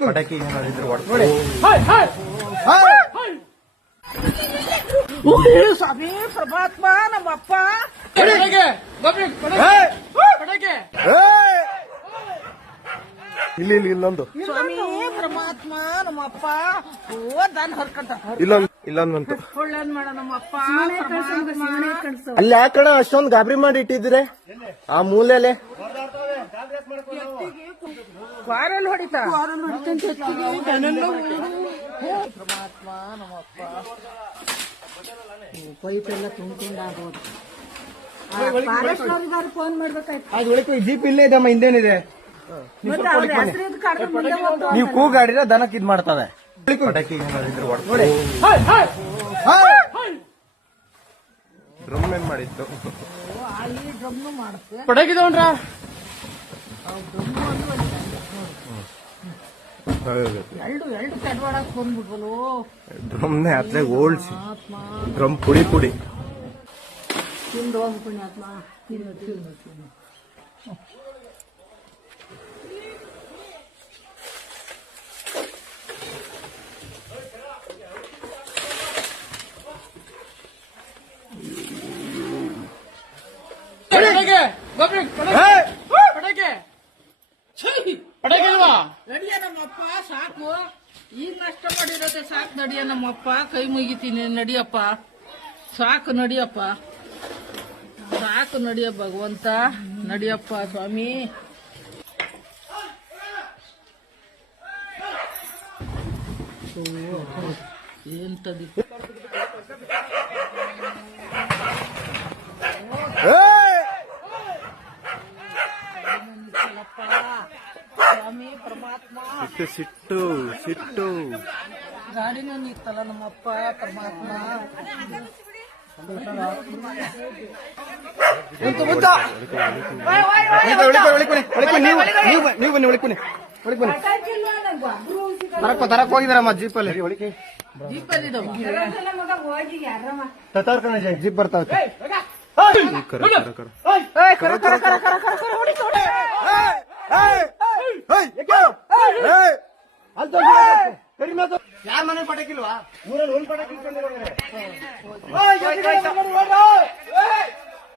ಪಟಾಕಿ ಸ್ವಾಮಿ ಪರಮಾತ್ಮ ನಮ್ಮಪ್ಪ ಇಲ್ಲಿ ಇಲ್ಲೊಂದು ಸ್ವಾಮಿ ಪರಮಾತ್ಮ ನಮ್ಮಪ್ಪ ಓ ದಾನ್ ಹರ್ಕಂತ ಇಲ್ಲೊಂದು ಒಳ್ಳೇದ್ ಮಾಡ ನಮ್ಮಪ್ಪ ಅಲ್ಲಿ ಯಾಕಣ ಅಷ್ಟೊಂದು ಗಾಬರಿ ಮಾಡಿ ಇಟ್ಟಿದ್ರೆ ಆ ಮೂಲೆಲೆ ವಾರಲ್ಲಿ ಹೊಡಿತಾ ಪರಮಾತ್ಮ ನಮ್ಮಪ್ಪ ಪೈಪ್ ಎಲ್ಲ ತುಂಬಿಕೊಂಡಾಗೋದು ಫೋನ್ ಮಾಡ್ಬೇಕಾಯ್ತು. ಅದು ಒಳಗೆ ಜೀಪ್ ಇಲ್ಲೇ ಇದಮ್ಮ ಹಿಂದೇನಿದೆ ನೀವು ಕೂಗಾಡಿದ್ರೆ ದನಕ್ಕೆ ಇದ್ ಮಾಡ್ತದೆ ಪಟಾಕಿ ಡ್ರಮ್ ಏನ್ ಮಾಡಿತ್ತು ಡ್ರಮ್ ಮಾಡುತ್ತೆ ಪಟಾಕಿ ತಗೊಂಡ್ರ ಎರಡು ಕಡ್ವಾಡಕ್ ಬಂದ್ಬಿಟ್ವಲು ಡ್ರಮ್ನೇ ಅತ್ಲೆ ಓಲ್ಸಿ ಡ್ರಮ್ ಪುಡಿ ಪುಡಿ ತಿಂದು ಹೋಗ್ಬಿಟ್ಟು ಆತ್ಮ ತಿನ್ನು ನಡಿಯ ನಮ್ಮಪ್ಪ ಸಾಕು ಈಗ ನಷ್ಟ ಮಾಡಿರೋದೆ ಸಾಕು ನಡಿಯ ನಮ್ಮಪ್ಪ ಕೈ ಮುಗಿತೀನಿ ನಡಿಯಪ್ಪ ಸಾಕು ನಡಿಯಪ್ಪ ಸಾಕು ನಡಿಯ ಭಗವಂತ ನಡಿಯಪ್ಪ ಸ್ವಾಮಿ ಎಂತದಿ ಸ್ವಾಮಿ ಪರಮಾತ್ಮ ಸಿಟ್ಟು ಸಿಟ್ಟು ಗಾಡಿನ ನಿತ್ತಲ್ಲ ನಮ್ಮಪ್ಪ ಪರಮಾತ್ಮ ನೀವು ಬನ್ನಿ ಒಳಕ್ಕೆ ಬನ್ನಿ ತರಕ್ ಹೋಗಿದಾರಮ್ಮ ಜೀಪಲ್ಲಿ ಜೀಪಲ್ಲಿ ಜೀಪ್ ಬರ್ತಾವ ಯಾರ ಮನೆ ಪಟಾಕಿಲ್ವಾ ಊರಲ್ಲಿ ಒಂದು ಪಟಾಕಿ